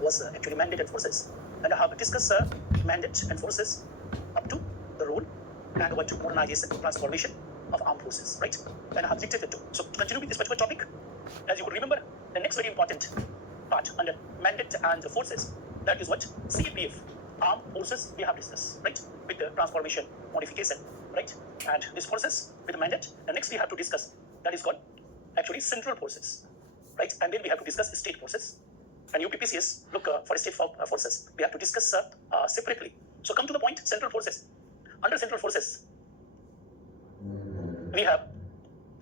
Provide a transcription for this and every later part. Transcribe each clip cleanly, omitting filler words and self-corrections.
was actually mandate and forces, and I have discussed mandate and forces up to the role and what modernization, transformation of armed forces, right? And I have dictated to. So to continue with this particular topic, as you could remember, the next very important part under mandate and forces, that is what CAPF, armed forces, we have discussed, right? With the transformation, modification, right? And this forces with the mandate, the next we have to discuss, that is called actually central forces, right? And then we have to discuss state forces. And UPPCS, look for state forces, we have to discuss separately. So come to the point, central forces. Under central forces, we have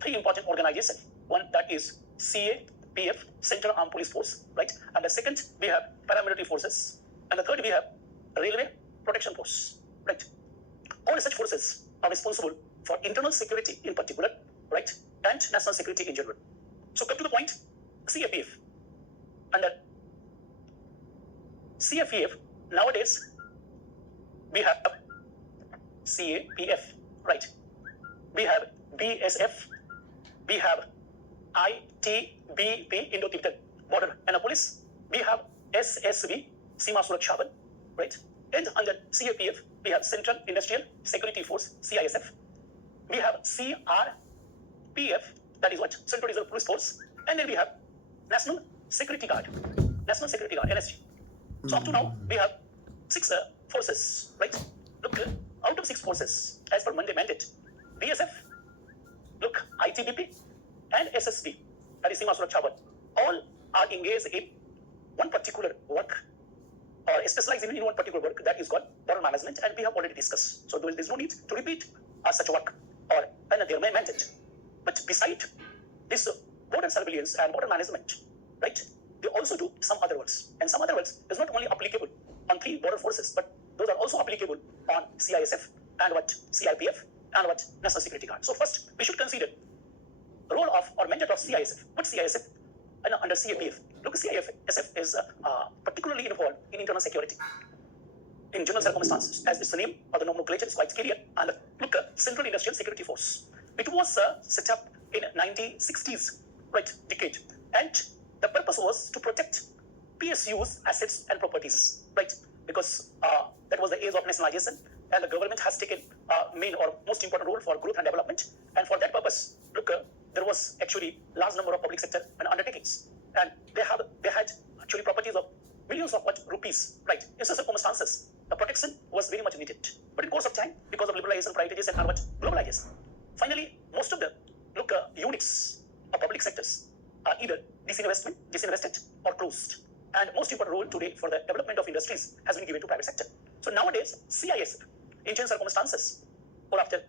three important organizations. One, that is CAPF, Central Armed Police Force, right? And the second, we have paramilitary forces. And the third, we have Railway Protection Force, right? All such forces are responsible for internal security in particular, right? And national security in general. So come to the point, CAPF. Under CAPF, nowadays, we have CAPF, right? We have BSF, we have ITBP, Indo-Tibetan Border and Police, we have SSB, Seema Suraksha Bal, right? And under CAPF, we have Central Industrial Security Force, CISF. We have CRPF, that is what? Central Reserve Police Force. And then we have National Security Guard, NSG. So up to now, we have 6 forces, right? Look, out of 6 forces, as per mandate, BSF, look, ITBP and SSB, that is Seema Suraksha Bal, all are engaged in one particular work, or specialized in one particular work, that is called border management, and we have already discussed. So there is no need to repeat such work or their mandate. But beside this border surveillance and border management, right, they also do some other works. And some other works is not only applicable on 3 border forces, but those are also applicable on CISF and what CRPF and what National Security Guard. So first, we should consider the role of or mandate of CISF. What CISF and under CAPF? Look, CISF is particularly involved in internal security. In general circumstances, as its name or the nomenclature is quite clear, and look, Central Industrial Security Force. It was set up in 1960s, right, decade, and the purpose was to protect PSU's assets and properties, right? Because that was the age of nationalization, and the government has taken main or most important role for growth and development. And for that purpose, look, there was actually large number of public sector and undertakings, and they had actually properties of millions of rupees, right? In such circumstances, the protection was very much needed. But in course of time, because of liberalization, privatization, and globalization, finally, most of the units of public sectors are either disinvested, or closed. And most important role today for the development of industries has been given to private sector. So nowadays, CISF, in change circumstances, or after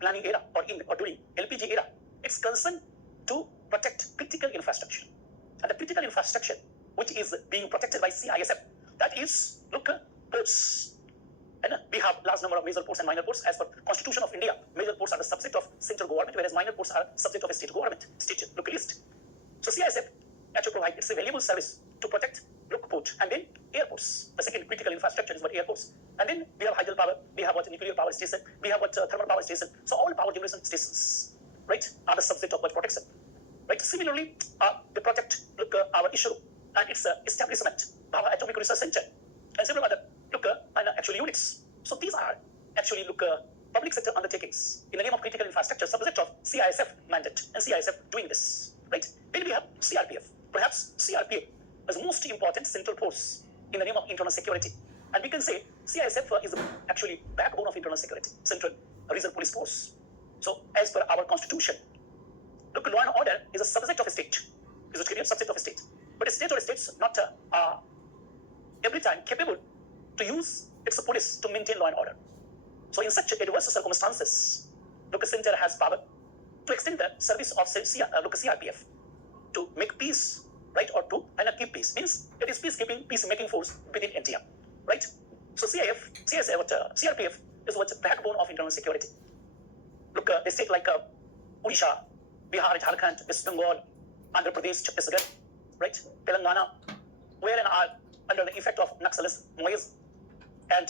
planning era or during LPG era, it's concerned to protect critical infrastructure. And the critical infrastructure which is being protected by CISF, that is ports. And we have large number of major ports and minor ports. As per Constitution of India, major ports are the subject of central government, whereas minor ports are subject of a state government, state list. So CISF actually provides a valuable service to protect port and then airports. The second critical infrastructure is what airports. And then we have hydropower, we have what nuclear power station, we have what thermal power station. So all power generation stations, right, are the subject of what protection. Right. Similarly, they protect our ISRO and its establishment, Bhabha Atomic Research Center, and several other and actually units. So these are actually public sector undertakings in the name of critical infrastructure, subject of CISF mandate, and CISF doing this. Right. Then we have CRPF. Perhaps CRPF is most important central force in the name of internal security, and we can say CISF is actually backbone of internal security, Central Reserve Police Force. So as per our constitution, law and order is a subject of a state, is a clear subject of a state. But a state or a state's not every time capable to use its police to maintain law and order. So in such adverse circumstances, center has power to extend the service of CRPF to make peace, right, or to keep peace. Means it is peacekeeping, peacemaking force within India, right? So CRPF is what's the backbone of internal security. A state like Odisha, Bihar, Jharkhand, West Bengal, Andhra Pradesh, Chhattisgarh, right, Telangana, wherein are under the effect of Naxalism, and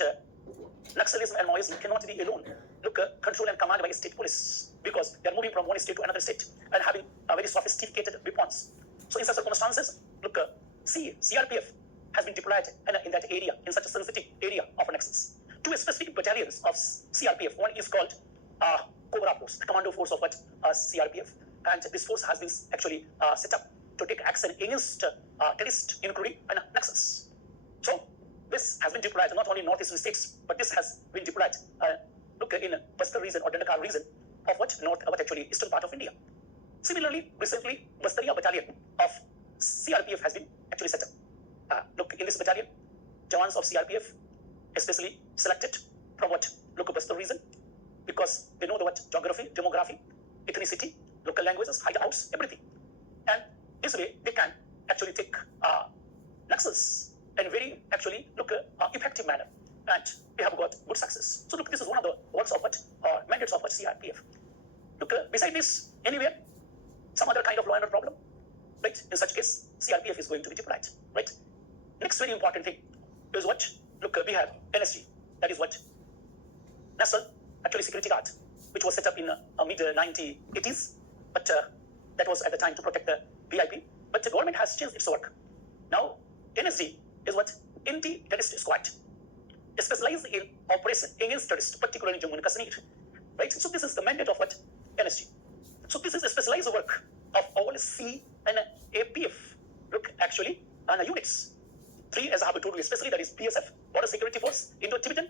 Naxalism and Maoism cannot be alone. Controlled and commanded by state police, because they are moving from one state to another state and having very sophisticated weapons. So in such circumstances, CRPF has been deployed in that area, in such a sensitive area of Nexus. Two specific battalions of CRPF. One is called Cobra Force, the commando force of CRPF, and this force has been actually set up to take action against terrorists, including Nexus. So this has been deployed not only in northeastern states, but this has been deployed look in Bastar region or Dandakar region of actually eastern part of India. Similarly, recently, Bastaria battalion of CRPF has been actually set up. Look, in this battalion, Jawans of CRPF, especially selected from Bastar region, because they know the geography, demography, ethnicity, local languages, hideouts, everything. And this way, they can actually take Naxals in very effective manner. And we have got good success. So look, this is one of the works of mandates of CRPF. Look, beside this, anywhere, some other kind of law and order problem, right? In such case, CRPF is going to be deployed, right? Next very important thing is we have NSG, that is National Security Guard, which was set up in mid-1980s, but that was at the time to protect the VIP. But the government has changed its work. Now, NSG is anti-terrorist squad, specialized in operation against terrorists, particularly in Jammu and Kashmir, right? So this is the mandate of NSG. So this is a specialized work of all C and APF, units. Three, as I have told you, especially that is BSF, Border Security Force, Indo-Tibetan,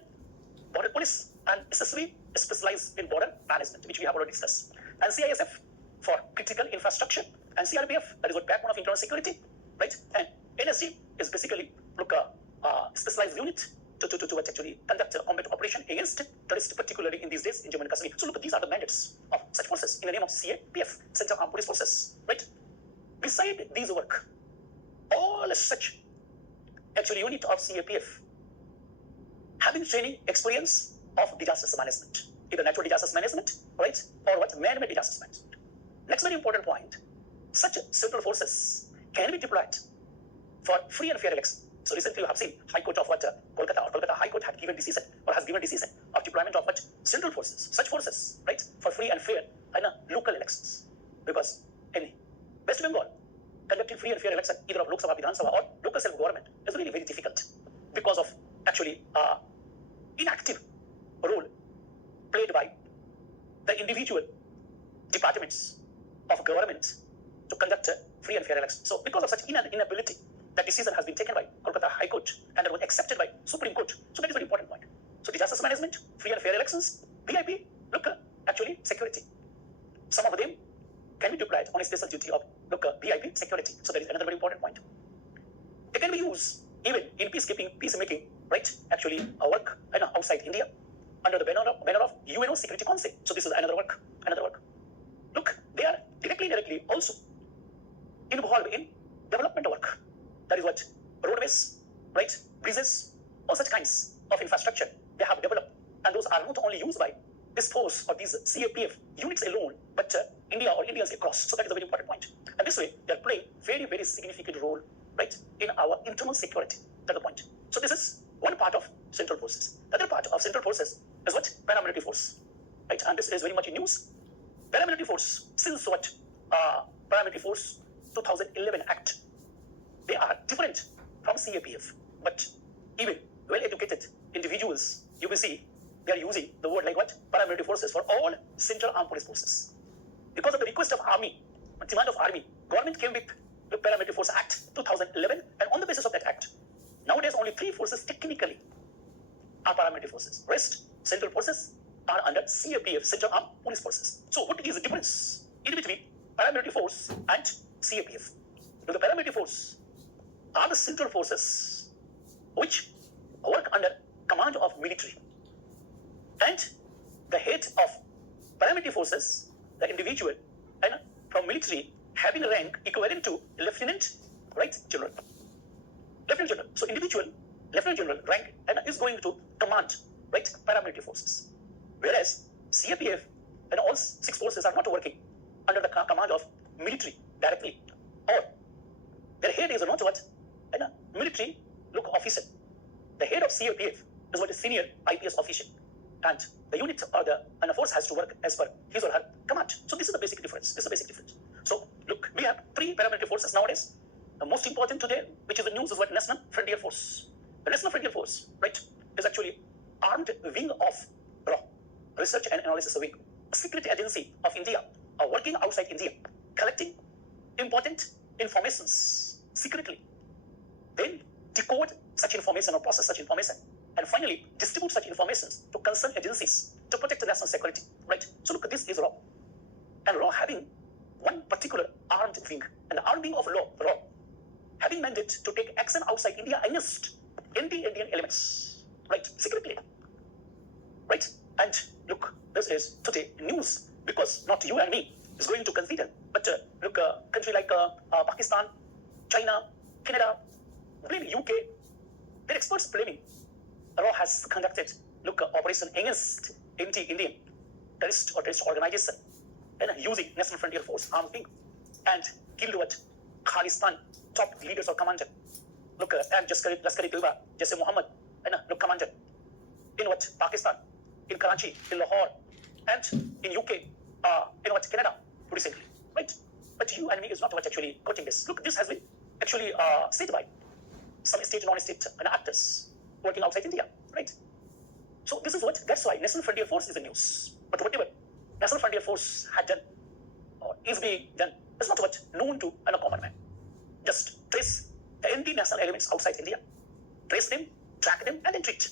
Border Police, and SSB, specialized in border management, which we have already discussed. And CISF for critical infrastructure, and CRPF, that is backbone of internal security, right? And NSG is basically specialized unit to actually conduct a combat operation against terrorists, particularly in these days in Jammu and Kashmir. So look, these are the mandates of such forces in the name of CAPF, Central Armed Police Forces, right? Beside these work, all such unit of CAPF having training experience of disasters management, either natural disasters management, right, or man-made disasters management. Next very important point, such central forces can be deployed for free and fair election. So recently you have seen High Court of Kolkata High Court had given decision or has given decision of deployment of central forces, such forces, right, for free and fair local elections. Because in West Bengal, conducting free and fair election either of Lok Sabha, Vidhan Sabha or local self-government is really very difficult because of inactive role played by the individual departments of government to conduct free and fair elections. So because of such inability, that decision has been taken by Kolkata High Court and that was accepted by Supreme Court. So that is a very important point. So disasters management, free and fair elections, VIP, security. Some of them can be deployed on a special duty of VIP security. So that is another very important point. They can be used even in peacemaking, right? Work outside India under the banner of UNO Security Council. So this is another work. Look, they are directly also involved in development work. That is roadways, right? Bridges, all such kinds of infrastructure they have developed, and those are not only used by this force or these CAPF units alone, but India or Indians across. So that is a very important point. And this way, they are playing very significant role, right, in our internal security. That's the point. So this is one part of central forces. The other part of central forces is paramilitary force, right? And this is very much in news. Paramilitary force, since Paramilitary Force 2011 Act, they are different from CAPF, but even well-educated individuals, you will see they are using the word paramilitary forces for all Central Armed Police Forces. Because of the request of Army, demand of Army, government came with the Paramilitary Force Act 2011, and on the basis of that act, nowadays only 3 forces technically are paramilitary forces. Rest, central forces, are under CAPF, Central Armed Police Forces. So what is the difference in between paramilitary force and CAPF? Now, the paramilitary force are the central forces which work under command of military. And the head of paramilitary forces, the individual, and from military having a rank equivalent to Lieutenant, right, General. Lieutenant General. So individual, Lieutenant General rank and is going to command, right, paramilitary forces. Whereas CAPF and all 6 forces are not working under the command of military directly, or their head is not military officer. The head of CAPF is a senior IPS official, and the unit or the force has to work as per his or her command. So this is the basic difference. So look, we have 3 paramilitary forces nowadays. the most important today, which is the news, is what National Frontier Force. The National Frontier Force, right, is actually armed wing of RAW, Research and Analysis Wing, a secret agency of India, working outside India, collecting important informations secretly, then decode such information or process such information, and finally distribute such information to concerned agencies to protect the national security, right? So look, this is RAW, and RAW having one particular armed wing, and the armed wing of RAW having mandate to take action outside India against anti-Indian elements, right, secretly, right? And look, this is today news, because not you and me is going to consider, but look, a country like Pakistan, China, Canada, blaming UK, their experts blaming RAW has conducted, look, operation against anti-Indian terrorist or terrorist organization, and using National Frontier Force armed wing, and killed what Khalistan top leaders or commander, look, and Laskar-e Taiba, Jaise Muhammad, and look, commander in what Pakistan, in Karachi, in Lahore, and in UK, in what Canada recently, right? But you and me is not what actually quoting this. Look, this has been actually said by some state, non-state actors working outside India, right? So this is what, that's why National Frontier Force is the news. But whatever National Frontier Force had done or is being done is not what known to a common man. Just trace the anti-national elements outside India, trace them, track them, and then treat.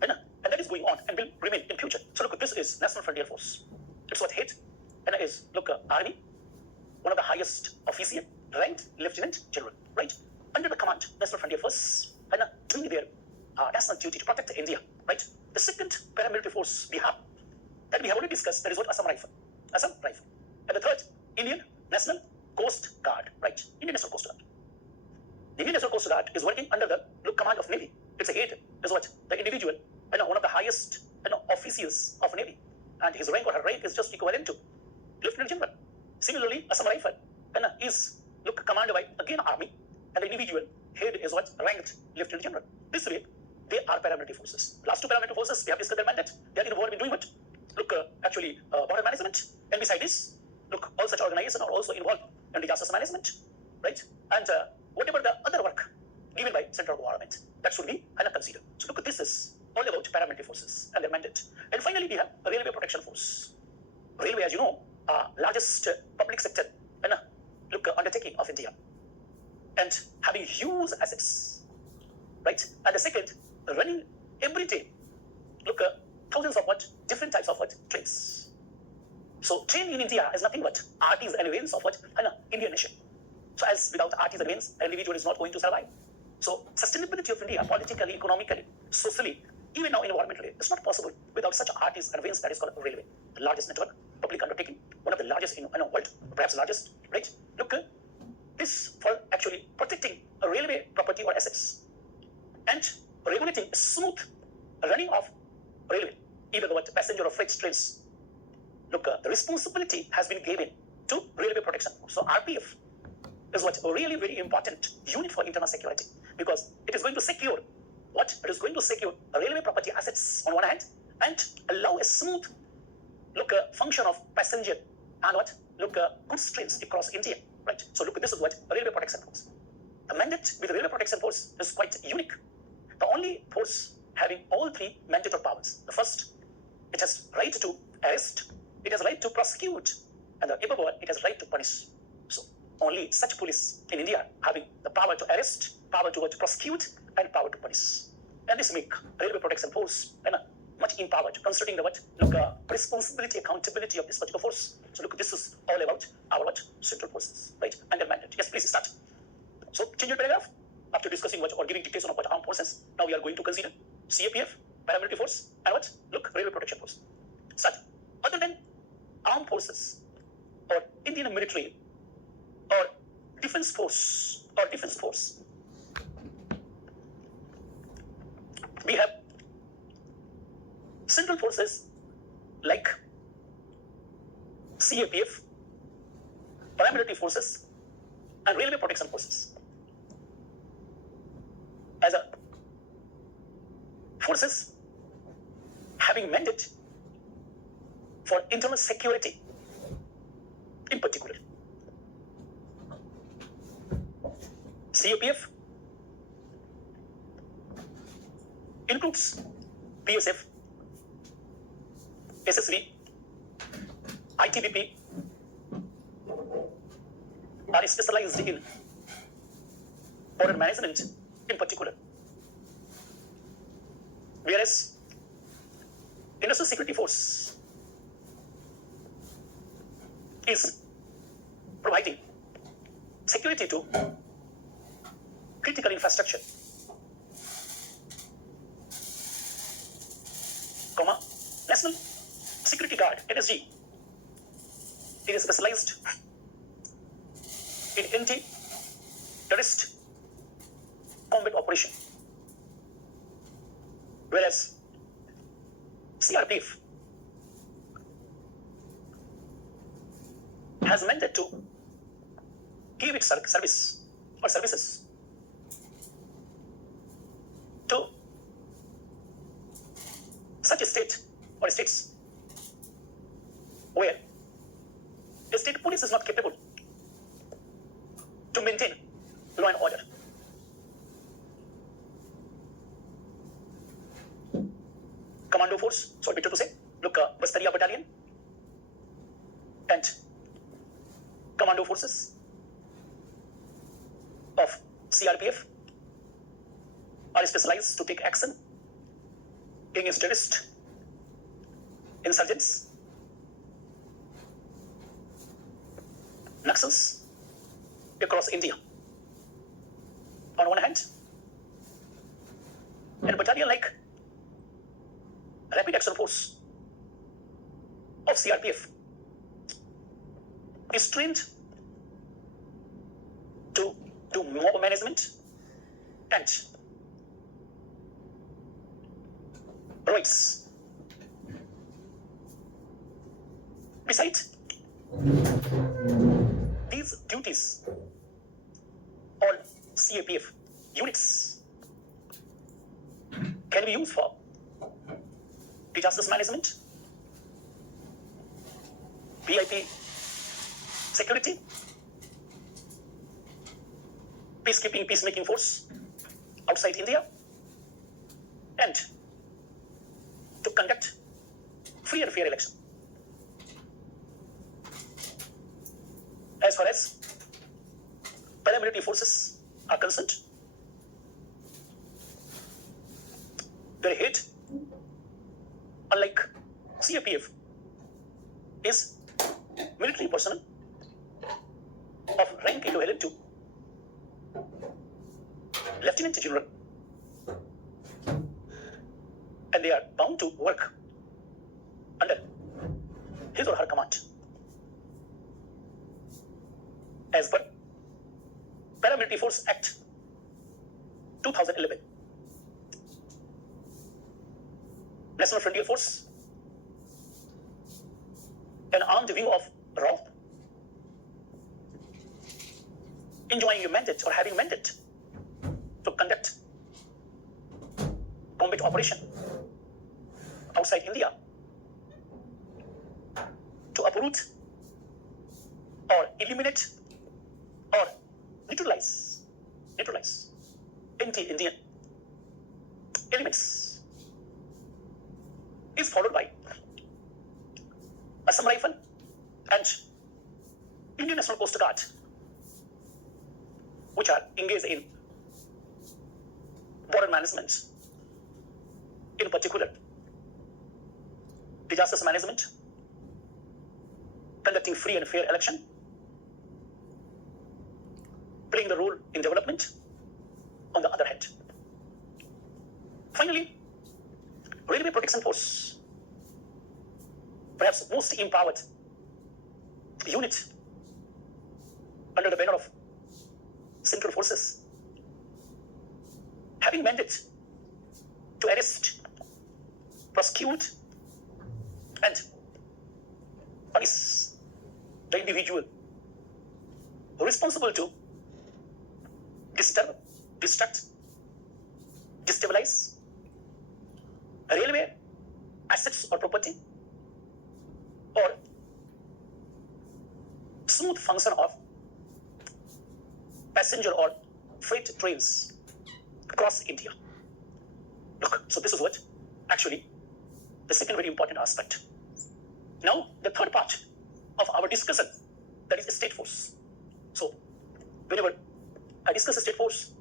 And that is going on and will remain in future. So look, this is National Frontier Force. It's what head, and is, look, Army, one of the highest officer, ranked Lieutenant General, right? Under the command, National Frontier Force, and doing their national duty to protect India, right? The second paramilitary force we have, that we have already discussed, that is what Assam Rifle. Assam Rifle. And the third, Indian National Coast Guard, right? Indian National Coast Guard. The Indian National Coast Guard is working under the command of Navy. Its head is what? The individual, one of the highest officers of Navy. And his rank or her rank is just equivalent to Lieutenant General. Similarly, Assam Rifle is, look, commanded by, again, Army, and the individual head is what? Ranked Lieutenant General. This way, they are paramilitary forces. Last two paramilitary forces, we have discussed their mandate. They are involved in doing what? Look, actually, border management. And beside this, look, all such organizations are also involved in disaster management, right? And whatever the other work given by central government, that should be considered. So look, this is all about paramilitary forces and their mandate. And finally, we have a Railway Protection Force. Railway, as you know, largest public sector look, undertaking of India, and having huge assets, right? And the second, running every day, look, thousands of what? Different types of what? Trains. So train in India is nothing but arteries and veins of what? Indian nation. So as without arteries and veins, an individual is not going to survive. So sustainability of India, politically, economically, socially, even now environmentally, is not possible without such arteries and veins that is called railway. The largest network, public undertaking, one of the largest in the world, perhaps largest, right? Look, this for actually protecting a railway property or assets and regulating smooth running of railway, either what passenger or freight trains. Look, the responsibility has been given to Railway Protection Force. So RPF is what a really very important unit for internal security, because it is going to secure what? It is going to secure railway property assets on one hand and allow a smooth, look, function of passenger and what? Look, goods trains across India, right? So look, this is what Railway Protection Force. The mandate with the Railway Protection Force is quite unique. The only force having all three mandatory powers. The first, it has right to arrest, it has right to prosecute, and the above all, it has right to punish. So only such police in India having the power to arrest, power to prosecute, and power to punish. And this make Railway Protection Force much empowered, considering the what? Look, responsibility, accountability of this particular force. So look, this is all about our what? Central forces, right? And their mandate. Yes, please start. So change your paragraph. After discussing what or giving dictation of what armed forces, now we are going to consider CAPF, paramilitary force, and what? Look, Railway Protection Force. Start. Other than armed forces or Indian military or defense force, we have central forces like CAPF, paramilitary forces, and Railway Protection Forces. As a forces having mandate for internal security in particular. CAPF includes BSF, SSV, ITBP are specialized in border management in particular, whereas Industrial Security Force is providing security to critical infrastructure, National Security Guard, NSG, it is specialized in anti-terrorist combat operation, whereas CRPF has mandate to give its service or services to such a state or states where the state police is not capable to maintain law and order. Commando force, so better to say, look, Bastaria Battalion and commando forces of CRPF are specialized to take action against terrorist insurgents, Naxals across India on one hand, and a battalion like Rapid Action Force of CRPF is trained to do mob management and raids. Besides these duties, all CAPF units can be used for disaster management, VIP security, peacekeeping, peacemaking force outside India, and to conduct free and fair election. As far as paramilitary forces are concerned, their head, unlike CAPF, is military personnel of rank equivalent to Lieutenant General, and they are bound to work under his or her command as per Paramilitary Force Act 2011. National Frontier Force, an armed view of RAW, enjoying a mandate or having mandate to conduct combat operation outside India to uproot or eliminate or neutralize anti-Indian elements, is followed by Assam Rifle and Indian National Coast Guard, which are engaged in border management, in particular disaster management, conducting free and fair election, playing the role in development on the other hand. Finally, Railway Protection Force, perhaps most empowered unit under the banner of Central Forces, having mandate to arrest, prosecute, and punish the individual responsible to disturb, destruct, destabilize railway assets or property, or smooth function of passenger or freight trains across India. Look, so this is what actually the second very important aspect. Now, the third part of our discussion, that is state force. So, whenever I discuss a state force,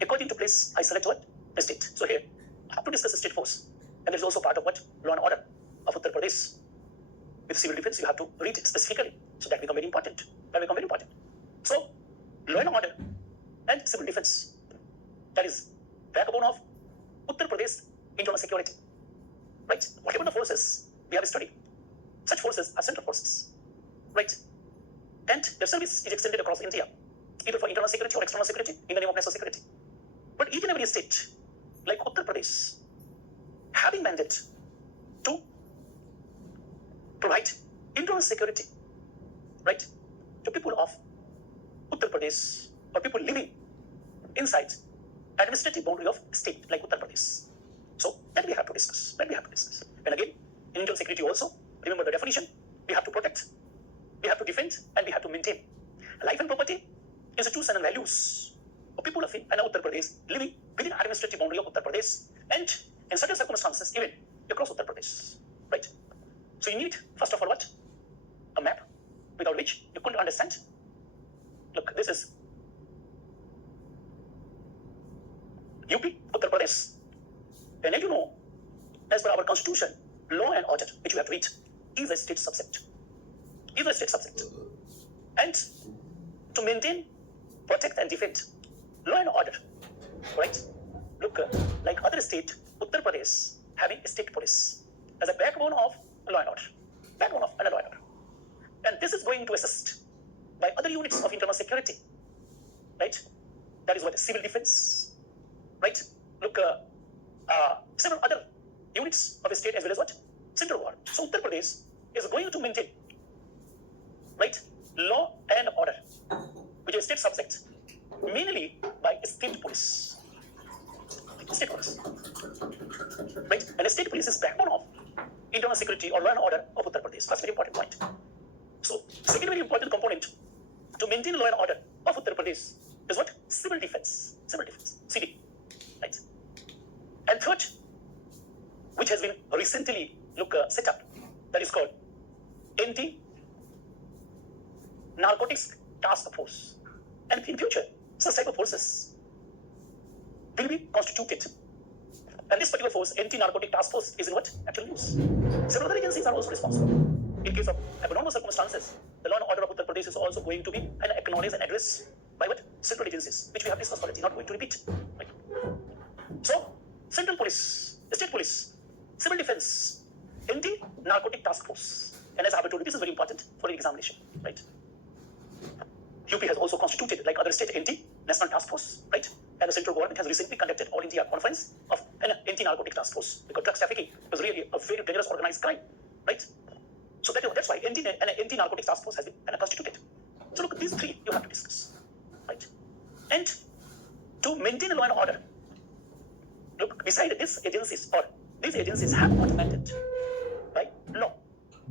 according to place, I select what? The state. So here, I have to discuss the state force. And there is also part of what? Law and order of Uttar Pradesh. With civil defense, you have to read it specifically. So that become very important. That become very important. So, law and order and civil defense, that is backbone of Uttar Pradesh internal security. Right? Whatever the forces we have studied, such forces are central forces. Right? And their service is extended across India, either for internal security or external security in the name of national security. But each and every state, like Uttar Pradesh, having mandate to provide internal security, right, to people of Uttar Pradesh or people living inside administrative boundary of state like Uttar Pradesh. So that we have to discuss. And again, in internal security also, remember the definition, we have to protect, we have to defend, and we have to maintain life and property, institutions and values of people of Uttar Pradesh living within administrative boundary of Uttar Pradesh and in certain circumstances even across Uttar Pradesh. Right? So you need, first of all, what? A map, without which you couldn't understand. Look, this is UP, Uttar Pradesh. And as you know, as per our constitution, law and order, which you have to read, is a state subject. And to maintain, protect and defend law and order, right? Look, like other state, Uttar Pradesh having state police as a backbone of law and order. And this is going to assist by other units of internal security, right? That is what civil defense, right? Look, several other units of a state as well as what? Central government. So Uttar Pradesh is going to maintain, right, law and order, which is state subject, mainly by state police. Right? And the state police is backbone of internal security or law and order of Uttar Pradesh. That's a very important point. So, second very important component to maintain law and order of Uttar Pradesh is what? Civil defense, CD. Right? And third, which has been recently set up, that is called Anti-Narcotics Task Force. And in future, such type of forces will be constituted. And this particular force, Anti-Narcotic Task Force, is in what? Actual use. Several other agencies are also responsible. In case of abnormal circumstances, the law and order of Uttar Pradesh is also going to be acknowledged and addressed by what? Central agencies, which we have discussed already, not going to repeat. Right? So, central police, state police, civil defense, Anti-Narcotic Task Force. And as I have told you, this is very important for the examination. Right? UP has also constituted, like other state, National Task Force, right? And the central government has recently conducted All India Conference of an Anti-Narcotic Task Force, because drugs trafficking is really a very dangerous organized crime, right? So that's why an Anti-Narcotic Task Force has been constituted. So look, these three you have to discuss, right? And to maintain law and order, look, beside these agencies have what mandate by law.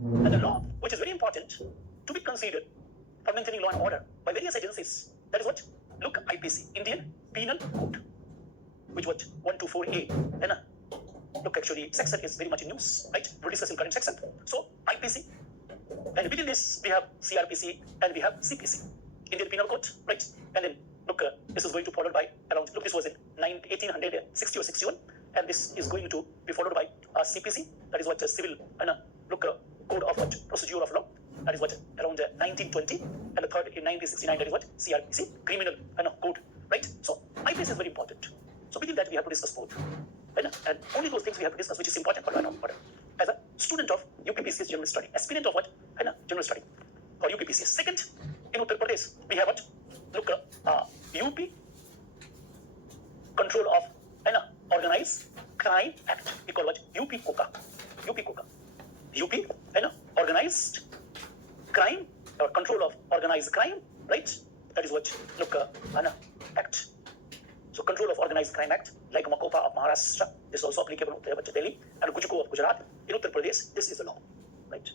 And the law, which is very important to be considered for maintaining law and order by various agencies, that is what? Look, IPC, Indian Penal Code, which what? 124A. And look, actually, section is very much in news, right? We're discussing current section. So, IPC. And within this, we have CRPC and we have CPC, Indian Penal Code, right? And then, look, this is going to be followed by around, look, this was in 1860 or 61. And this is going to be followed by CPC, that is what? Civil, and look, Code of what? Procedure of Law. That is what? Around 1920. And the third in 1969, that is what? CRPC, Criminal Code, right? So, IPC is very important. So, within that, we have to discuss both. And only those things we have to discuss, which is important for law and order. As a student of UPPCS general study, aspirant of what? General study, or UPPCS. Second, in Uttar Pradesh, we have what? Look, UP Control of Organized Crime Act. We call what? UP COCA. UP Organized Crime, or Control of Organized Crime, right? That is what? Look, Act. So, Control of Organized Crime Act, like Makopa of Maharashtra, this is also applicable to Delhi, and Gujuko of Gujarat. In Uttar Pradesh, this is the law, right?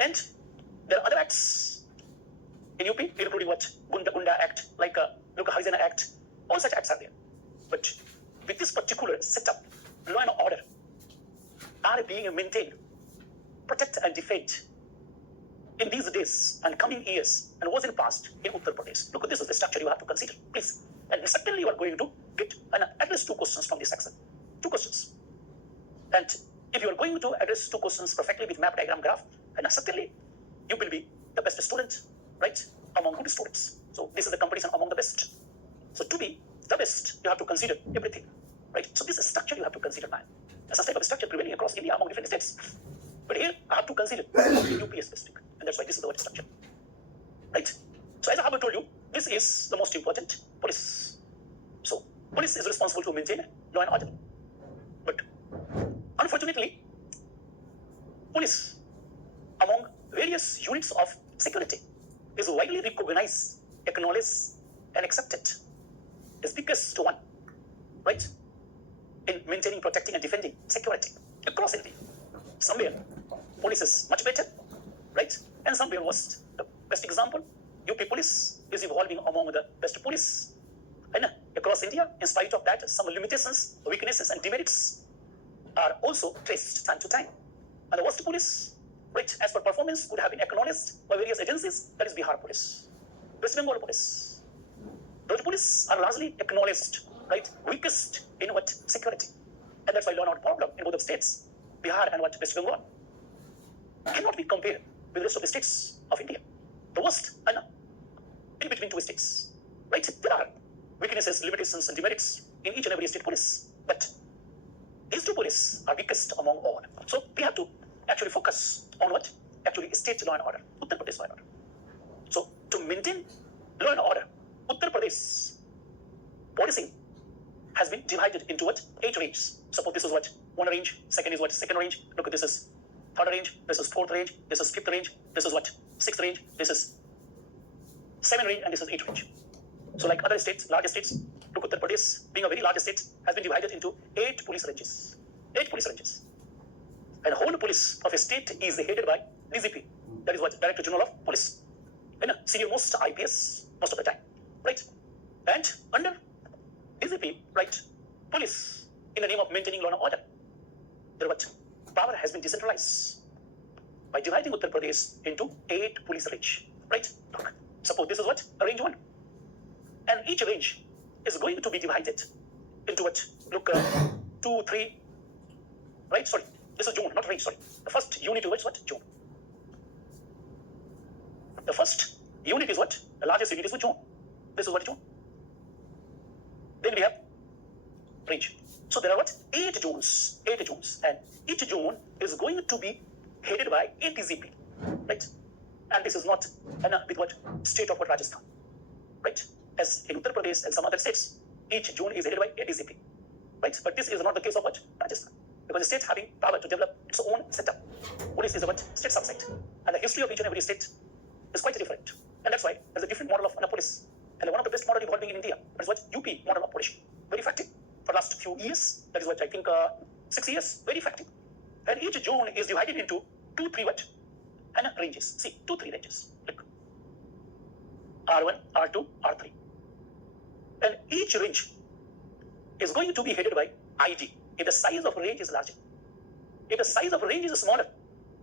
And there are other acts in UP, including what? Gunda Act, like look, Haryana Act, all such acts are there. But with this particular setup, law and order are being maintained, protect and defend in these days and coming years and was in past in Uttar Pradesh. Look, this is the structure you have to consider, please. And certainly you are going to get at least 2 questions from this section. 2 questions. And if you are going to address 2 questions perfectly with map, diagram, graph, and certainly you will be the best student, right, among good students. So this is the competition among the best. So to be the best, you have to consider everything, right? So this is structure you have to consider, man. As a type of structure prevailing across India among different states. But here I have to consider UP specific, and that's why this is the word structure, right? So as I have told you, this is the most important, police. So police is responsible to maintain law and order. But unfortunately, police among various units of security is widely recognized, acknowledged, and accepted as biggest one, right, in maintaining, protecting, and defending security across India. Somewhere, police is much better, right, and somewhere worst. The best example, UP police is evolving among the best police, and across India. In spite of that, some limitations, weaknesses, and demerits are also traced time to time. And the worst police, which as per performance could have been acknowledged by various agencies, that is Bihar police, West Bengal police. Those police are largely acknowledged, right, weakest in what security. And that's why law and order problem in both of states, Bihar and what West Bengal, cannot be compared with the rest of the states of India. The worst and in between 2 states, right? There are weaknesses, limitations, and demerits in each and every state police, but these 2 police are weakest among all. So we have to actually focus on what? Actually state law and order, Uttar Pradesh law and order. So to maintain law and order, Uttar Pradesh policing has been divided into what? 8 ranges. Suppose this is what? 1 range, second is what? Second range. Look, this is 3rd range, this is 4th range, this is 5th range, this is what? 6th range, this is 7th range, and this is 8th range. So like other states, large states, look, Uttar Pradesh, being a very large state, has been divided into 8 police ranges. 8 police ranges. And whole police of a state is headed by DGP. That is what? Director General of Police. And senior most IPS most of the time, right? And under DGP, right, police, in the name of maintaining law and order, there what? Power has been decentralized by dividing Uttar Pradesh into 8 police range, right? Look, suppose this is what? A range 1. And each range is going to be divided into what? Look, 2, 3, right? Sorry, this is zone, not range, sorry. The first unit is what? Zone. The first unit is what? The largest unit is what? Zone. This is what? Zone. Then we have range. So there are what? 8 zones. 8 zones. And each zone is going to be headed by a DGP, right? And this is not with what? State of what? Rajasthan, right? As in Uttar Pradesh and some other states, each zone is headed by a DGP, right? But this is not the case of what? Rajasthan. Because the state having power to develop its own setup. Police is a what? State subset. And the history of each and every state is quite different. And that's why there's a different model of police. And one of the best model evolving in India is what? UP model of police. Very effective for last few years. That is what I think 6 years. Very effective. And each zone is divided into 2, 3 what? And ranges. See, 2, 3 ranges. Look. R1, R2, R3. And each range is going to be headed by ID. If the size of range is larger, if the size of range is smaller,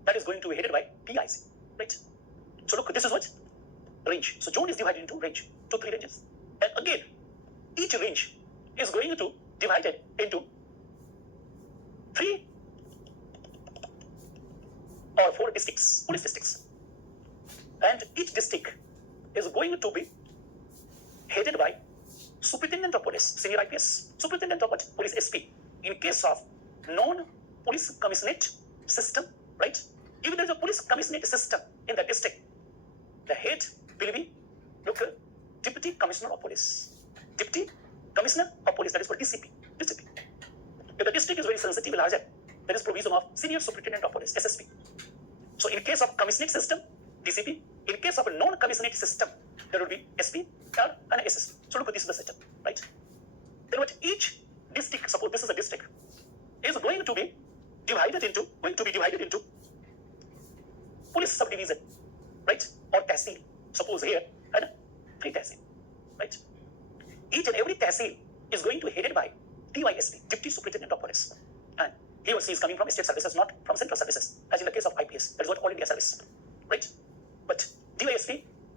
that is going to be headed by PIC, right? So look, this is what? Range. So zone is divided into range, 2, 3 ranges. And again, each range is going to divided into 3 or 4 districts, police districts. And each district is going to be headed by Superintendent of Police, Senior IPS, Superintendent of what? Police SP. In case of non-police commissionerate system, right? If there is a police commissionerate system in the district, the head will be, look, Deputy Commissioner of Police. Deputy Commissioner of Police, that is for DCP. DCP. If the district is very sensitive, larger, there is provision of Senior Superintendent of Police, SSP. So in case of commissionerate system, DCP. In case of a non-commissionerate system, there will be SP and SSP. So look, this is the setup, right? Then what each district, suppose this is a district, is going to be divided into police subdivision, right? Or tehsil. Suppose here, and 3 tehsil, right? each and every tehsil is going to be headed by DYSP, Deputy Superintendent of Police. And he or she is coming from state services, not from central services, as in the case of IPS. That is what All India Service, right? But DYSP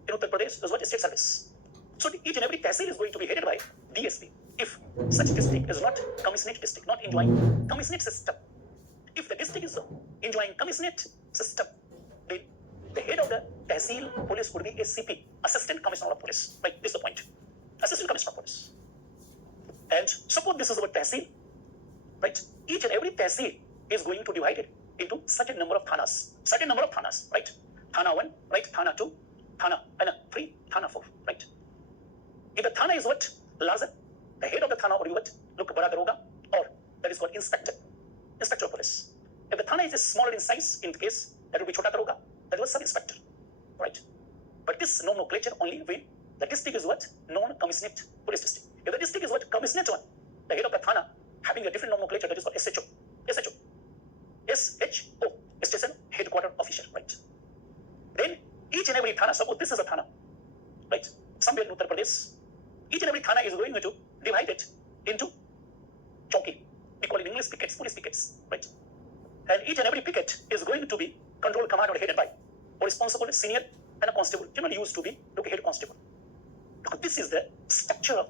in Uttar Pradesh is what state service. So each and every tehsil is going to be headed by DSP. If such district is not commissionate district, not enjoying commissionate system, if the district is enjoying commissionate system, then the head of the tehsil police would be a CP, Assistant Commissioner of Police. Right, this is the point. Assistant Commissioner of Police. And suppose this is our tehsil, right? Each and every tehsil is going to be divided into certain number of thanas. Certain number of thanas, right? Thana 1, right? Thana 2, Thana 3, Thana 4, right? If the thana is what? Larger, the head of the thana would be what? Look, Bada Daroga, or that is called Inspector of Police. If the thana is smaller in size, in the case, that would be Chota Daroga, that was Sub-Inspector, right? But this nomenclature only when the district is what? Non-commissionate police district. If the district is what? Commissionate one, the head of the thana having a different nomenclature, that is called SHO. SHO, Station Headquarter Official, right? Then each and every thana, suppose this is a thana, right? Somewhere in Uttar Pradesh, each and every thana is going to divide it into chowki. We call it in English pickets, police pickets, right? And each and every picket is going to be controlled, commanded, or headed by a responsible senior and a constable. Generally used to be head constable. Because this is the structure of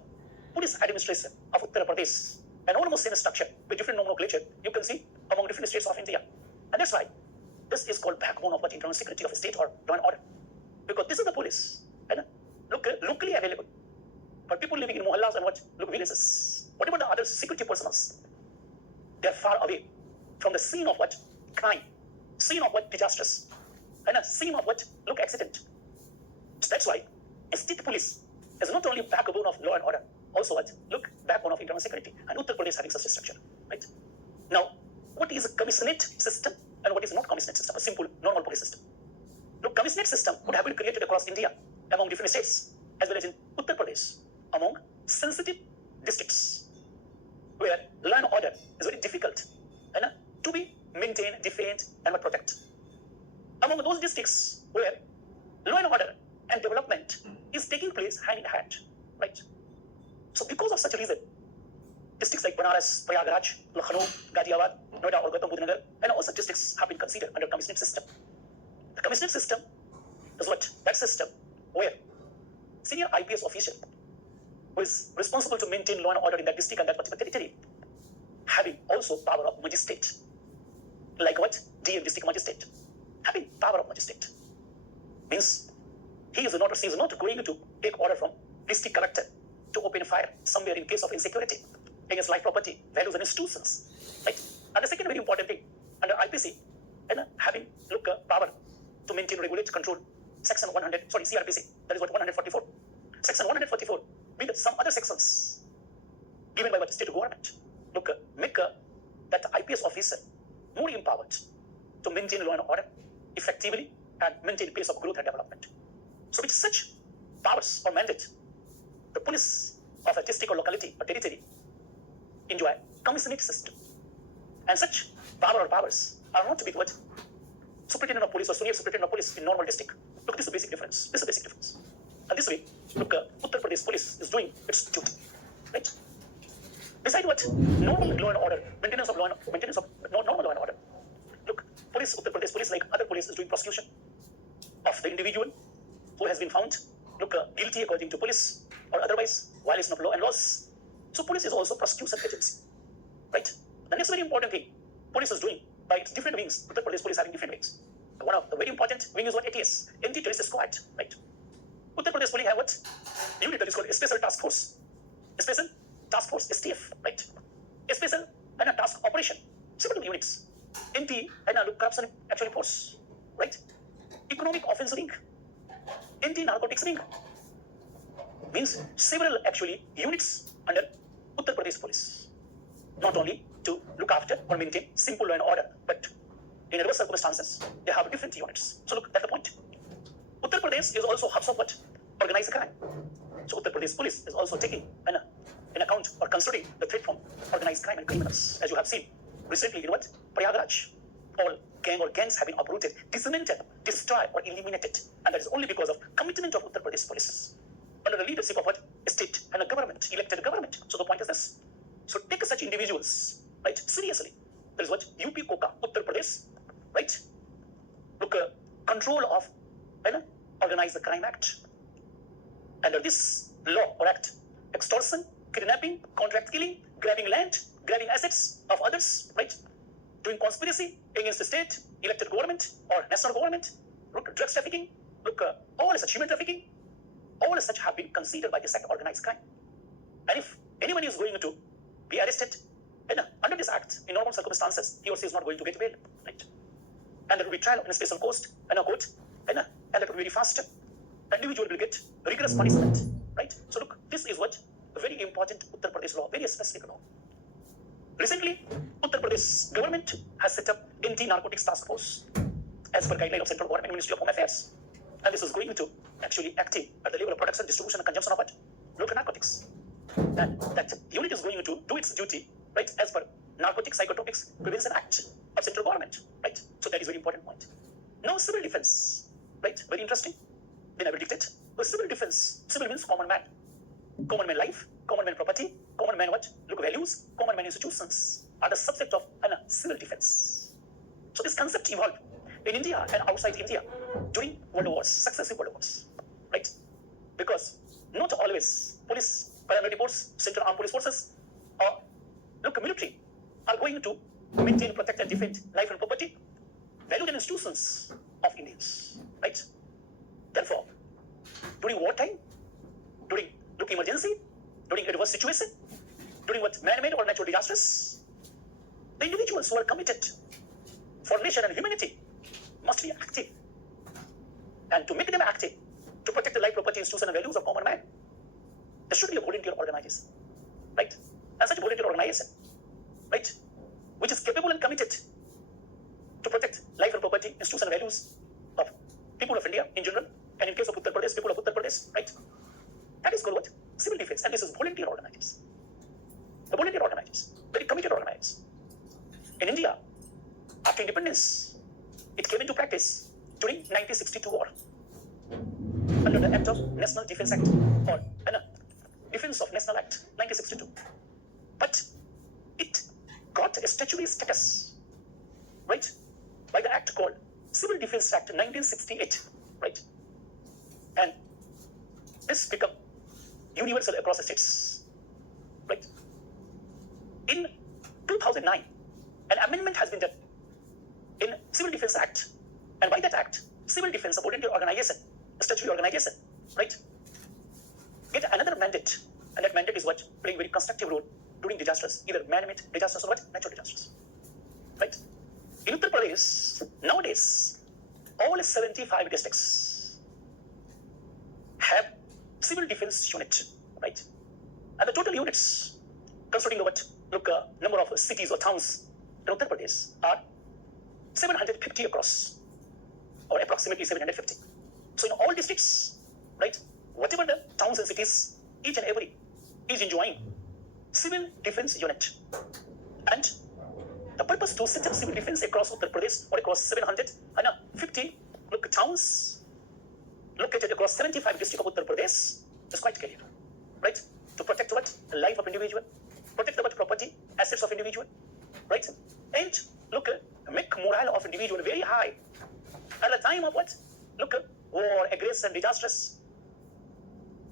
police administration of Uttar Pradesh. And almost same structure with different nomenclature you can see among different states of India. And that's why this is called backbone of what internal security of a state or law and order. Because this is the police, and locally available. But people living in mohallas and what villages, whatever the other security personnel, they are far away from the scene of what crime, scene of what disasters, and a scene of what accident. So that's why a state police is not only backbone of law and order, also what backbone of internal security. And Uttar Pradesh having such a structure, right? Now, what is a commissionate system and what is not commissionate system? A simple normal police system. Look, commissionate system would have been created across India among different states, as well as in Uttar Pradesh, among sensitive districts where law and order is very difficult to be maintained, defend, and protect. Among those districts where law and order and development is taking place hand in hand, right? So because of such a reason, districts like Banaras, Prayagraj, Lucknow, Ghaziabad, Noida, or Gautam Budh Nagar, and also districts have been considered under commissionate system. The commissionate system is what? That system where senior IPS official who is responsible to maintain law and order in that district and that particular territory, having also power of magistrate, like what? DM district magistrate, having power of magistrate, means he is not going to take order from district collector to open fire somewhere in case of insecurity against life, property, values, and institutions, right? And the second very important thing under IPC, and having power to maintain, regulate, control, CRPC, that is what 144. Section 144 with some other sections given by what state government make that IPS officer more empowered to maintain law and order effectively and maintain pace of growth and development. So with such powers or mandate, the police of a district or locality or territory enjoy commissionate system. And such power or powers are not with what? Superintendent of police or senior superintendent of police in normal district. Look, this is a basic difference. This is a basic difference. And this way, Uttar Pradesh police is doing its duty, right? Beside what? Normal law and order, maintenance of normal law and order. Look, police, Uttar Pradesh police, like other police, is doing prosecution of the individual who has been found, guilty according to police or otherwise violation of law and laws. So police is also prosecution agency, right? The next very important thing police is doing by its different wings. Uttar Pradesh police having different wings. One of the very important wing is what? ATS, Anti-Terrorist Squad, right? Uttar Pradesh police have what? Unit that is called Special Task Force. Special Task Force, STF, right? Special and a task operation. Several units. Anti-corruption action force, right? Economic offense ring. Anti-narcotics ring. Means several actually units under Uttar Pradesh police. Not only to look after or maintain simple law and order, but in adverse circumstances, they have different units. So look, that's the point. Uttar Pradesh is also hubs of what? Organized crime. So Uttar Pradesh police is also taking an account or considering the threat from organized crime and criminals. As you have seen recently in what? Prayagraj. All gangs have been uprooted, dismantled, destroyed, or eliminated. And that is only because of commitment of Uttar Pradesh police. under the leadership of what? State and a government, elected government. So the point is this. So take such individuals, right, seriously. There is what? UP Koka, Uttar Pradesh, right? Look, control of Organized Crime Act. Under this law or act, extortion, kidnapping, contract killing, grabbing land, grabbing assets of others, right? Doing conspiracy against the state, elected government or national government, look, drugs trafficking, look, all such human trafficking, all such have been considered by this act organized crime. And if anyone is going to be arrested under this act, in normal circumstances, he or she is not going to get bail, right? And there will be trial in a special court, and that will be very fast. The individual will get rigorous punishment, right? So look, this is what a very important Uttar Pradesh law, very specific law. Recently, Uttar Pradesh government has set up anti-narcotics task force as per guideline of Central Government Ministry of Home Affairs. And this is going to actually active at the level of production, distribution, and consumption of what? Local narcotics. And that unit is going to do its duty, right, as per Narcotics Psychotropics Prevention Act of Central Government, right? So that is a very important point. Now, civil defense, right? Very interesting. Then I will dictate. The civil defense, civil means common man. Common man life, common man property, common man what? Look, values, common man institutions are the subject of civil defense. So this concept evolved in India and outside India during world wars, successive world wars, right? Because not always police, paramilitary force, central armed police forces, or look, military are going to maintain, protect, and defend life and property, valued and institutions of Indians, right? Therefore, during wartime, during emergency, during adverse situation, during what man-made or natural disasters, the individuals who are committed for nation and humanity must be active. And to make them active, to protect the life, property, institution, and values of common man, there should be a volunteer organization, right? And such a volunteer organization, right, which is capable and committed to protect life and property, institution, and values of people of India in general, and in case of Uttar Pradesh, people of Uttar Pradesh, right? That is called what? Civil defense. And this is volunteer organizers. The volunteer organizers, very committed organizers. In India, after independence, it came into practice during 1962 war under the Act of National Defense Act or Defense of National Act 1962. But it got a statutory status, right, by the act called Civil Defense Act 1968, right? And this became universal across the states, right? In 2009, an amendment has been done in Civil Defense Act, and by that act, civil defense, a volunteer organization, a statutory organization, right, get another mandate, and that mandate is what? Playing very constructive role during disasters, either man-made disasters or what? Natural disasters, right? In Uttar Pradesh, nowadays, all 75 districts have civil defense unit, right? And the total units, considering the what? Look, number of cities or towns in Uttar Pradesh are 750 across, or approximately 750. So in all districts, right, whatever the towns and cities, each and every is enjoying civil defense unit. And the purpose to set up civil defense across Uttar Pradesh or across 750 look, towns located across 75 districts of Uttar Pradesh is quite clear, right? To protect what? The life of individual, protect the what? Property, assets of individual, right? And look, make morale of individual very high. At the time of what? Look, war, aggression, disasters.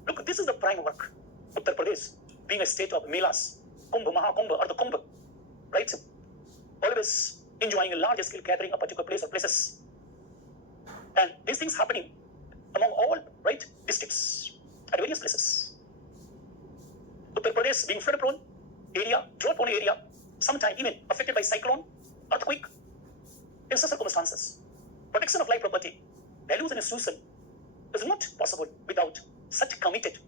Look, this is the prime work. Uttar Pradesh, being a state of Melas, Kumbh, Mahakumbh, or the Kumbh, right? Always enjoying a large scale gathering of particular place or places. And these things happening among all, right, districts at various places. Uttar Pradesh being flood prone area, drought prone area, sometimes even affected by cyclone, earthquake, in such circumstances. Protection of life, property, values and institution is not possible without such committed,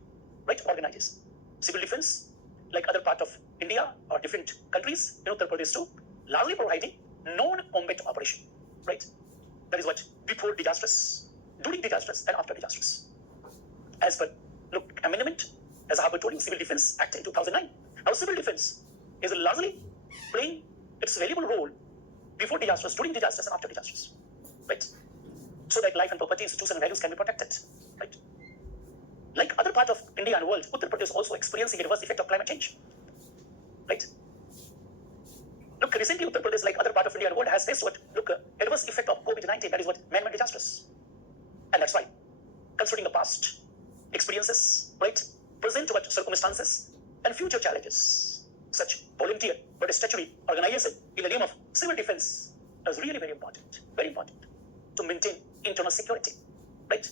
right, organizers. Civil defense, like other part of India or different countries in Uttar Pradesh too, largely providing non-combat operation, right? That is what? Before disasters, during disasters, and after disasters. As per, look, amendment, as I have told you, Civil Defense Act in 2009. Now, civil defense is largely playing its valuable role before disasters, during disasters, and after disasters, right? So that life and property, institutions, and values can be protected, right? Like other part of India and world, Uttar Pradesh also experiencing adverse effect of climate change. Right? Look, recently Uttar Pradesh, like other part of India and world, has faced what? Look, adverse effect of COVID-19, that is what? Man-made disasters. And that's why, considering the past experiences, right? Present what? Circumstances and future challenges, such volunteer but statutory organization in the name of civil defense is really very important to maintain internal security, right?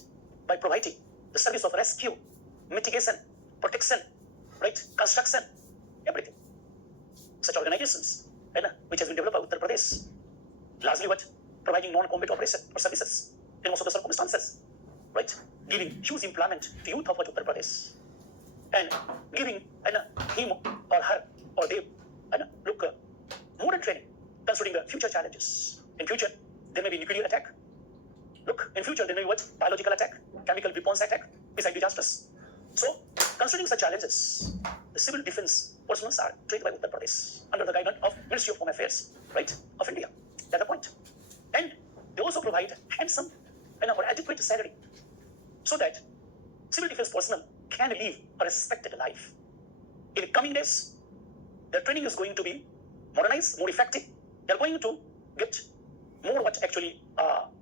By providing the service of rescue, mitigation, protection, right? Construction, everything. Such organizations, which has been developed by Uttar Pradesh, largely what? Providing non-combat operation or services in most of the circumstances, right? Giving huge employment to youth of Uttar Pradesh and giving him or her or they look modern training considering the future challenges. In future, there may be nuclear attack. Look, in future, there may be what? Biological attack, chemical weapons attack, beside disasters. So, considering such challenges, the civil defense personnel are trained by Uttar Pradesh under the guidance of Ministry of Home Affairs, right, of India. That's the point. And they also provide handsome or adequate salary so that civil defense personnel can live a respected life. In the coming days, their training is going to be modernized, more effective. They're going to get more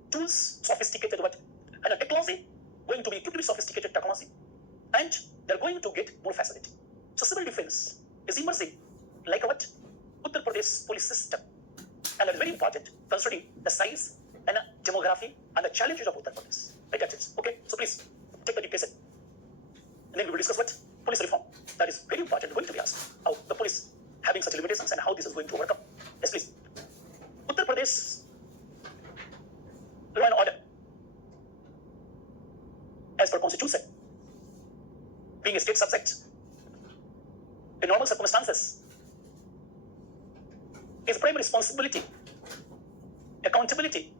tools, sophisticated and technology, going to be equipped with sophisticated technology, and they're going to get more facility. So civil defense is emerging like Uttar Pradesh police system, and that's very important considering the size and demography and the challenges of Uttar Pradesh. Right, that's it. Okay, so please take the dictation, and then we will discuss what police reform. That is very important, going to be asked how the police having such limitations and how this is going to overcome. Yes, please. Uttar Pradesh law and order, as per constitution, being a state subject, in normal circumstances, is primary responsibility, accountability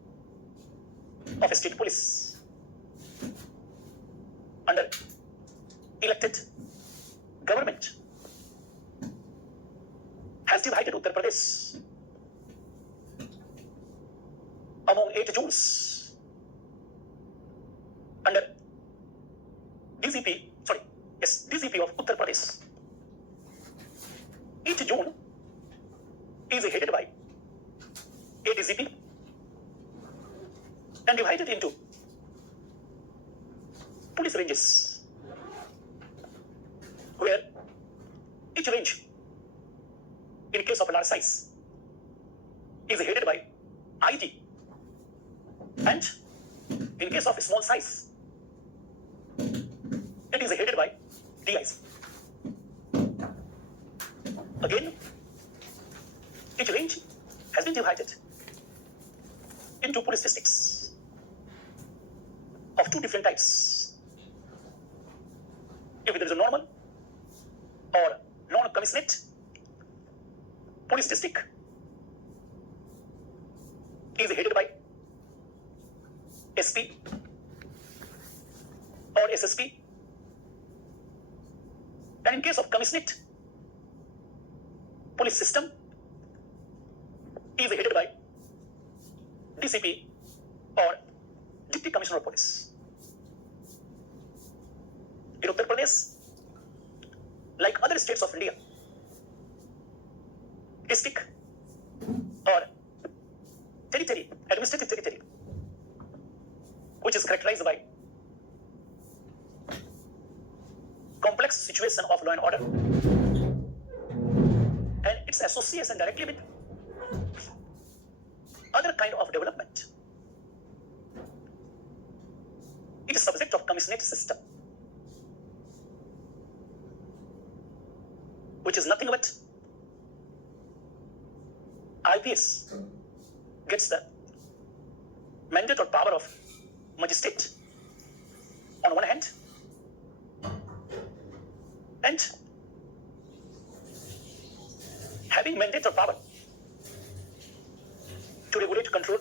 of a state police under elected government has divided Uttar Pradesh among 8 zones under DGP of Uttar Pradesh. Each zone is headed by a DGP and divided into police ranges, where each range, in case of a large size, is headed by IG, and in case of a small size, it is headed by DIs. Again, each range has been divided into police districts of 2 different types. If there is a normal or non-commissionate police district, is headed by SP or SSP, and in case of commissionate police system, is headed by DCP or Deputy Commissioner of Police. In Uttar Pradesh, like other states of India, district or territory, administrative territory, which is characterized by complex situation of law and order and its association directly with other kind of development. It is subject of commissionate system, which is nothing but IPS gets the mandate or power of magistrate on one hand, and having mandate or power to regulate, control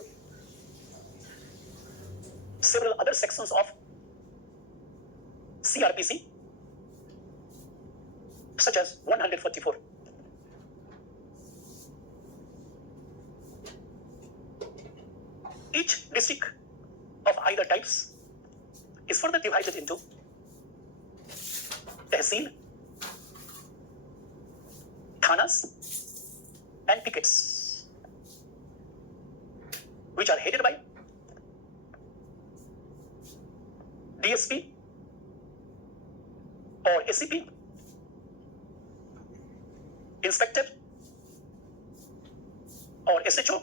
several other sections of CRPC, such as 144. Each district of either types is further divided into tehsil, thanas, and pickets, which are headed by DSP or SCP, inspector or SHO,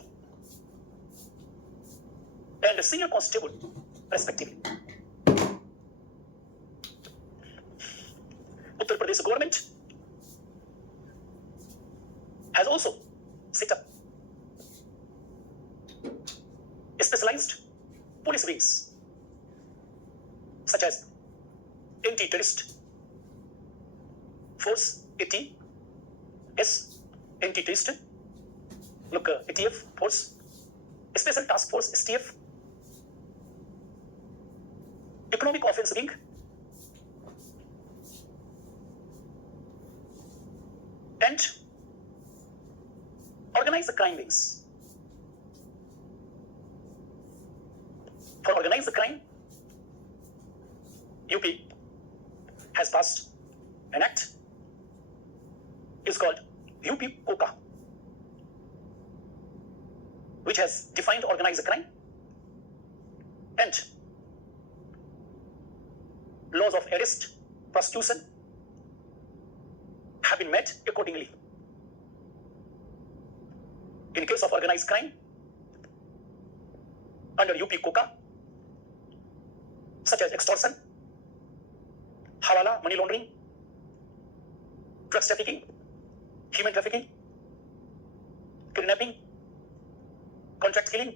and a senior constable, respectively. Uttar Pradesh government has also set up specialized police wings such as Anti-Terrorist Force ATS, Anti-Terrorist ATF Force, Special Task Force STF, Economic Offense Wing, and Organized Crime Wings. For organized crime, UP has passed an act. It's called UP COCA, which has defined organized crime, and laws of arrest, prosecution have been met accordingly. In case of organized crime, under UP COCA, such as extortion, hawala, money laundering, drugs trafficking, human trafficking, kidnapping, contract killing,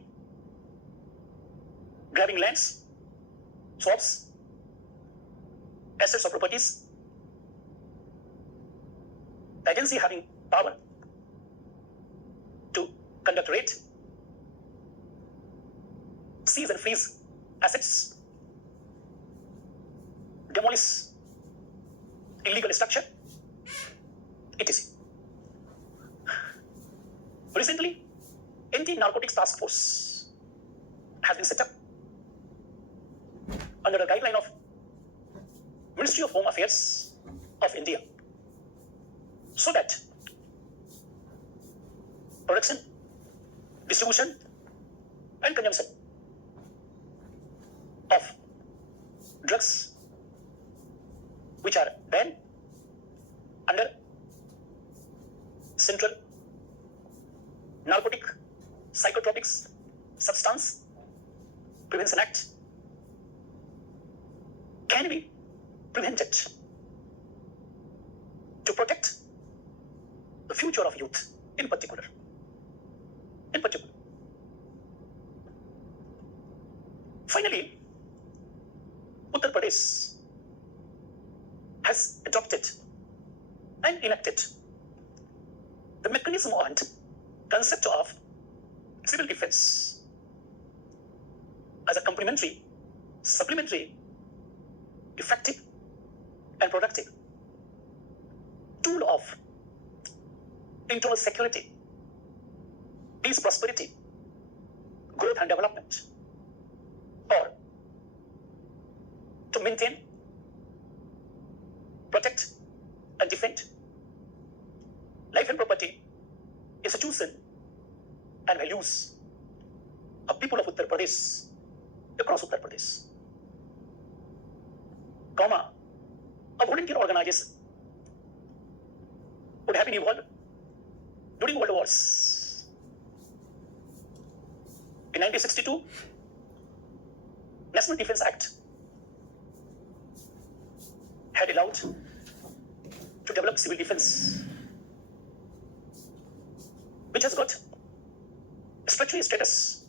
grabbing lands, swaps, assets or properties, agency having power to conduct raid, seize and freeze assets, demolish illegal structure, etc. Recently, Anti-Narcotics Task Force has been set up under the guideline of Ministry of Home Affairs of India, so that production, distribution, and consumption of drugs which are banned under Central Narcotic Psychotropics Substance Prevention Act can be prevented to protect the future of youth in particular. Finally, Uttar Pradesh has adopted and enacted the mechanism and concept of civil defense as a complementary, supplementary, effective, and productive tool of internal security, peace, prosperity, growth, and development, or to maintain, protect, and defend life and property, institution, and values of people of Uttar Pradesh across Uttar Pradesh. A volunteer organization would have been evolved during World Wars. In 1962, National Defense Act had allowed to develop civil defense, which has got statutory status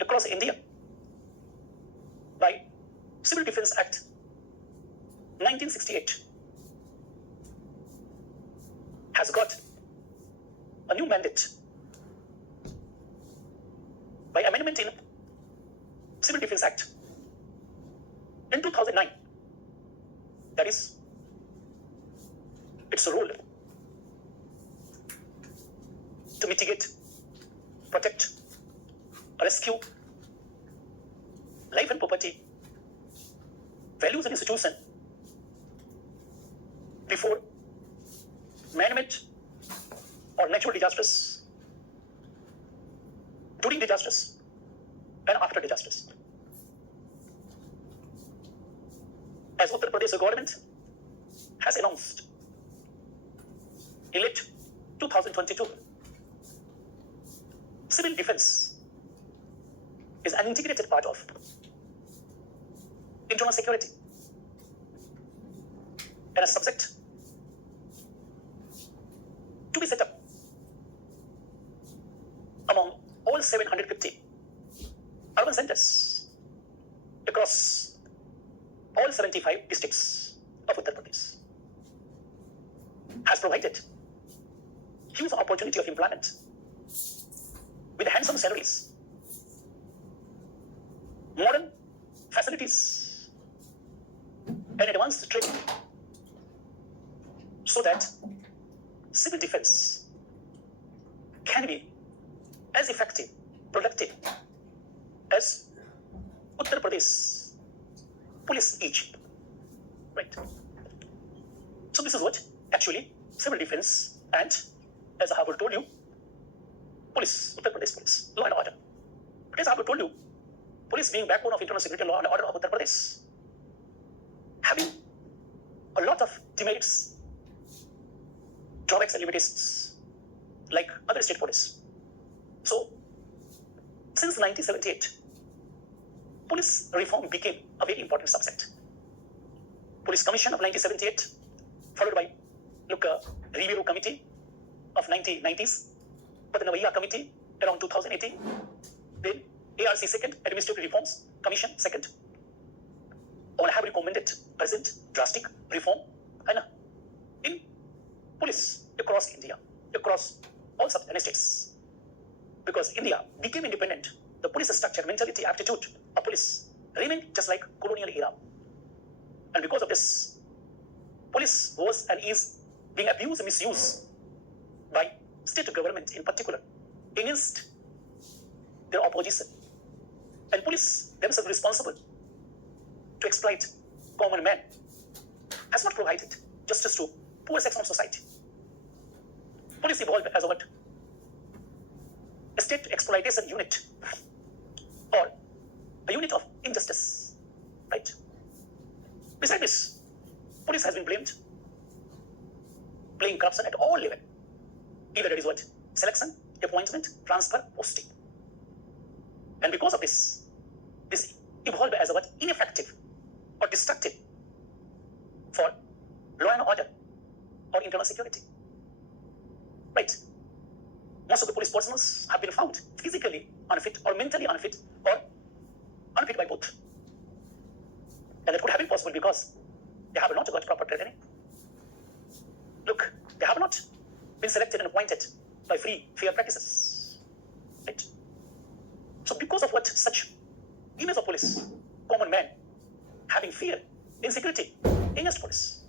across India by Civil Defense Act 1968, has got a new mandate by amendment in Civil Defense Act in 2009. That is its role to mitigate, protect, rescue life and property, values and institution before man-made or natural disasters, during disasters, and after disasters. As Uttar Pradesh government has announced in late 2022, civil defense is an integrated part of internal security and a subject to be set up among all 750 urban centers across all 75 districts of Uttar Pradesh, has provided huge opportunity of employment with handsome salaries, modern facilities, and advanced training, so that civil defense can be as effective, productive as Uttar Pradesh police is. Right. So this is what actually civil defense and, as I have told you, police, Uttar Pradesh police, law and order. But as I have told you, police being backbone of internal security and law and order of Uttar Pradesh, having a lot of demerits, drawbacks and limitations, like other state police. So, since 1978, police reform became a very important subject. Police Commission of 1978, followed by Review Committee of 1990s, Padnavaya Committee around 2018, then ARC second, Administrative Reforms Commission second. All have recommended present drastic reform and in police across India, across all sub states. Because India became independent, the police structure, mentality, aptitude of police remained just like colonial era. And because of this, police was and is being abused and misused by state government in particular against their opposition. And police themselves responsible to exploit common man, has not provided justice to poor section of society. Police evolved as a what? A state exploitation unit, or a unit of injustice, right? Besides this, police has been blamed, playing corruption at all levels. Either it is what? Selection, appointment, transfer, posting. And because of this, this evolved as a what? Ineffective or destructive for law and order or internal security. Right? Most of the police personnel have been found physically unfit or mentally unfit or unfit by both. And that could have been possible because they have not got proper training. Look, they have not been selected and appointed by free, fair practices. Right? So because of what such image of police, common man, having fear, insecurity against police,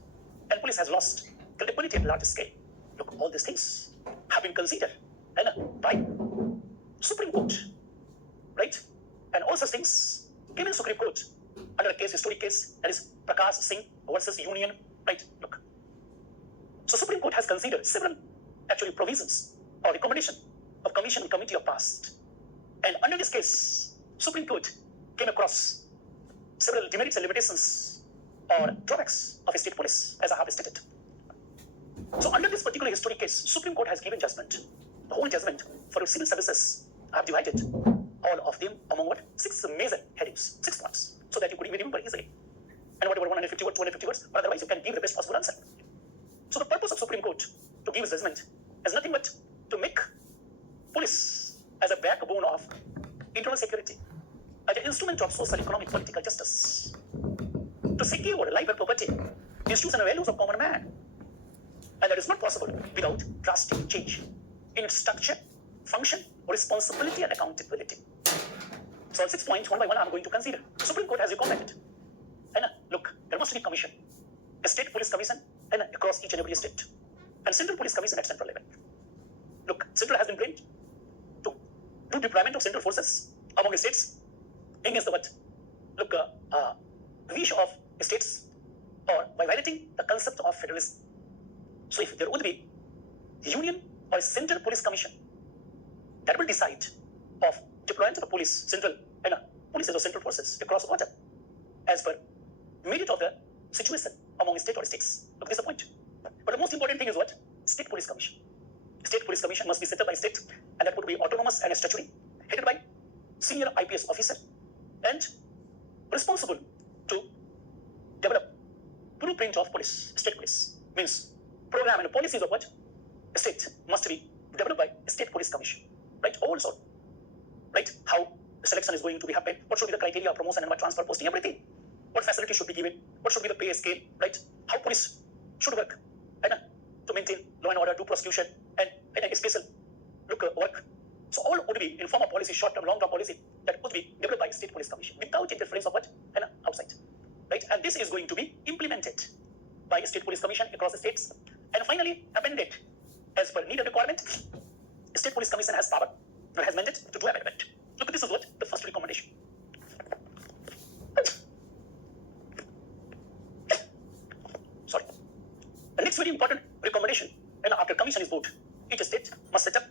and police has lost credibility at large scale. Look, all these things have been considered by Supreme Court, right? And all such things came in Supreme Court under a case, historic case, that is Prakash Singh versus Union, right? Look. So Supreme Court has considered several actually provisions or recommendation of commission and committee of past. And under this case, Supreme Court came across several demerits and limitations or drawbacks of state police, as I have stated. So under this particular historic case, Supreme Court has given judgment. The whole judgment for civil services, I have divided all of them among what? 6 major headings, 6 points, so that you could even remember easily. And whatever 150 words, 250 words, or otherwise you can give the best possible answer. So the purpose of Supreme Court to give judgment is nothing but to make police as a backbone of internal security, as an instrument of social, economic, political justice, to secure life and property, institutions and values of common man. And that is not possible without drastic change in its structure, function, responsibility, and accountability. So all 6 points, one by one, I am going to consider. The Supreme Court has recommended. And look, there must be a commission, a state police commission, and across each and every state, and central police commission at central level. Look, central has been blamed to do deployment of central forces among states against the what? Look, wish of states, or by violating the concept of federalism So if there would be union or central police commission that will decide of deployment of the police, central and police or central forces across the border as per merit of the situation among state or states. Look, this is the point. But the most important thing is what? State police commission. State police commission must be set up by state, and that would be autonomous and statutory, headed by senior IPS officer and responsible to develop blueprint of police, state police. Means program and policies of what? State must be developed by state police commission. Right? Also, right? How the selection is going to be happen, what should be the criteria of promotion and what transfer posting, everything. What facility should be given, what should be the pay scale, right? How police should work, and to maintain law and order, do prosecution, and a special work. So all would be in form of policy, short-term, long-term policy that would be developed by state police commission without interference of what? And outside, right? And this is going to be implemented by state police commission across the states, and finally amended as per need and requirement. State police commission has power, or has mandate to do amendment. Look, this is what the first recommendation. Sorry. The next very important recommendation, and after commission is vote, each state must set up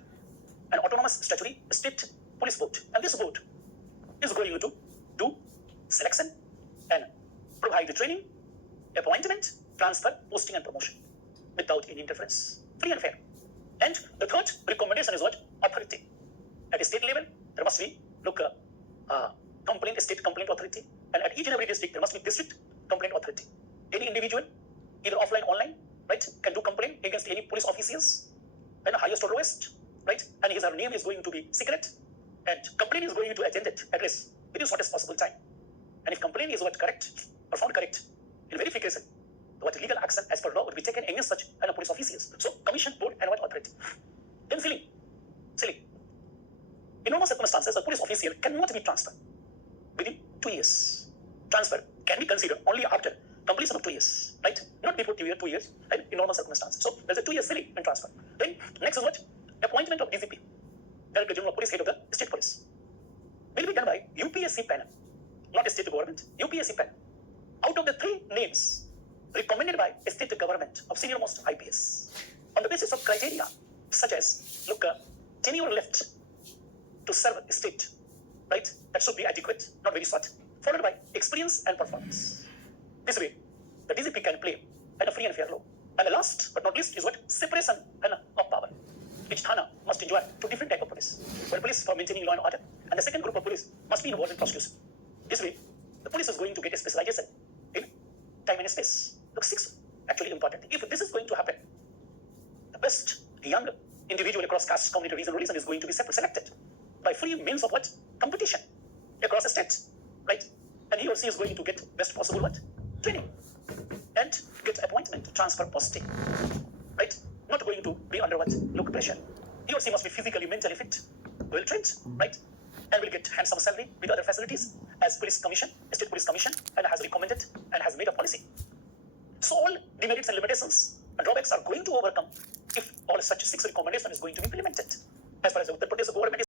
an autonomous statutory state police board, and this board is going to do selection and provide the training, appointment, transfer, posting, and promotion without any interference, free and fair. And the third recommendation is what? Authority. At a state level, there must be complaint, state complaint authority, and at each and every district, there must be district complaint authority. Any individual, either offline, online, right, can do complaint against any police officers, and highest or lowest, right, and his or her name is going to be secret, and complaint is going to address within shortest possible time. And if complaint is what correct or found correct, in verification, what legal action as per law would be taken against such police officers. So commission, board, and what authority. Then silly. In normal circumstances, a police officer cannot be transferred within 2 years. Transfer can be considered only after completion of 2 years, right? Not before 2 years, right? In normal circumstances. So there's a 2 year silly and transfer. Then next is what? Appointment of DGP, Director General of Police, head of the state police, will be done by UPSC panel, not a state government. UPSC panel. Out of the 3 names recommended by a state government of senior most IPS, on the basis of criteria such as tenure left to serve a state, right? That should be adequate, not very short, followed by experience and performance. This way, the DGP can play a free and fair law. And the last but not least is what? Separation of power. Each Thana must enjoy 2 different types of police. One police for maintaining law and order, and the second group of police must be involved in prosecution. This way, the police is going to get a specialization in time and space. Look, 6 actually important. If this is going to happen, the best young individual across caste, community, region, religion is going to be selected by free means of what? Competition across the state, right? And he or she is going to get best possible what? Training and get appointment, transfer, posting, right? Not going to be under what? Look, pressure. He or she must be physically, mentally fit, well trained, right? And will get handsome salary with other facilities as police commission, state police commission, and has recommended and has made a policy. So all demerits and limitations and drawbacks are going to overcome if all such 6 recommendations is going to be implemented. As far as the Uttar Pradesh government